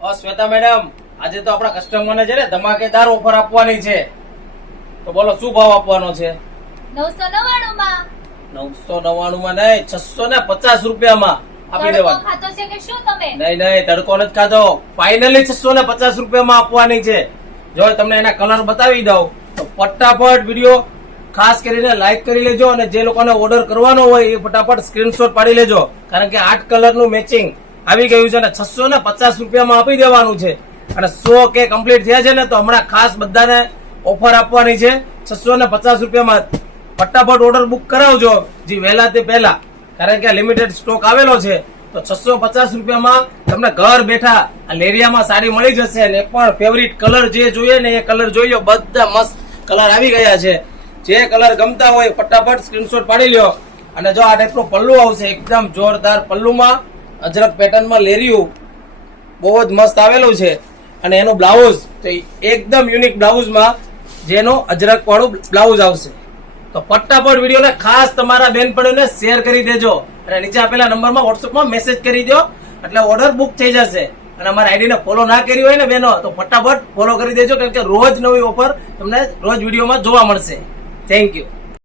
Shweta madam, આજે તો આપણા કસ્ટમરને છે ને ધમાકેદાર ઓફર આપવાની છે, તો બોલો શું ભાવ આપવાનો છે? 999 માં. 999 માં નહીં, 650 રૂપિયામાં આપી દેવાનું. તડકો ખાતો છે કે શું તમે? નહીં, તડકો નથી ખાધો. ફાઇનલી 650 રૂપિયામાં આપવાની છે. જો તમને એના કલર બતાવી દઉં તો ફટાફટ વિડીયો ખાસ કરીને લાઈક કરી લેજો, અને જે લોકોને ઓર્ડર કરવાનો હોય એ ફટાફટ સ્ક્રીનશોટ પાડી લેજો, કારણ કે 8 કલરનું મેચિંગ આવી ગયું છે ને 650 રૂપિયામાં આપી દેવાનું છે. અને 100 કે કમ્પ્લીટ થયા છે ને તો હમણાં ખાસ બધાને ઓફર આપવાની છે 650 રૂપિયામાં. ફટાફટ ઓર્ડર બુક કરાવજો જે વહેલા તે પહેલા, કારણ કે લિમિટેડ સ્ટોક આવેલો છે. તો 650 રૂપિયામાં તમને ઘર બેઠા આ લેરિયામાં સાડી મળી જશે. અને એક પણ ફેવરિટ કલર જે જોઈએ ને એ કલર જોઈ લો, બધા મસ્ત કલર આવી ગયા છે. જે કલર ગમતા હોય ફટાફટ સ્ક્રીનશોટ પાડી લ્યો. અને જો આ ટાઈપનું પલ્લુ આવશે, એકદમ જોરદાર પલ્લુમાં અજરક પેટર્નમાં લેરિયું બહુ જ મસ્ત આવેલું છે. અને એનું બ્લાઉઝ તો એકદમ યુનિક બ્લાઉઝમાં જેનો અજરક વાળું બ્લાઉઝ આવશે. તો ફટાફટ વિડીયોને ખાસ તમારા બેનપણીઓને શેર કરી દેજો, અને નીચે આપેલા નંબરમાં વોટ્સઅપમાં મેસેજ કરી દો એટલે ઓર્ડર બુક થઈ જશે. અને અમારા આઈડીને ફોલો ના કરી હોય ને બેનો તો ફટાફટ ફોલો કરી દેજો, કારણ કે રોજ નવી ઓફર તમને રોજ વિડીયોમાં જોવા મળશે. Thank you.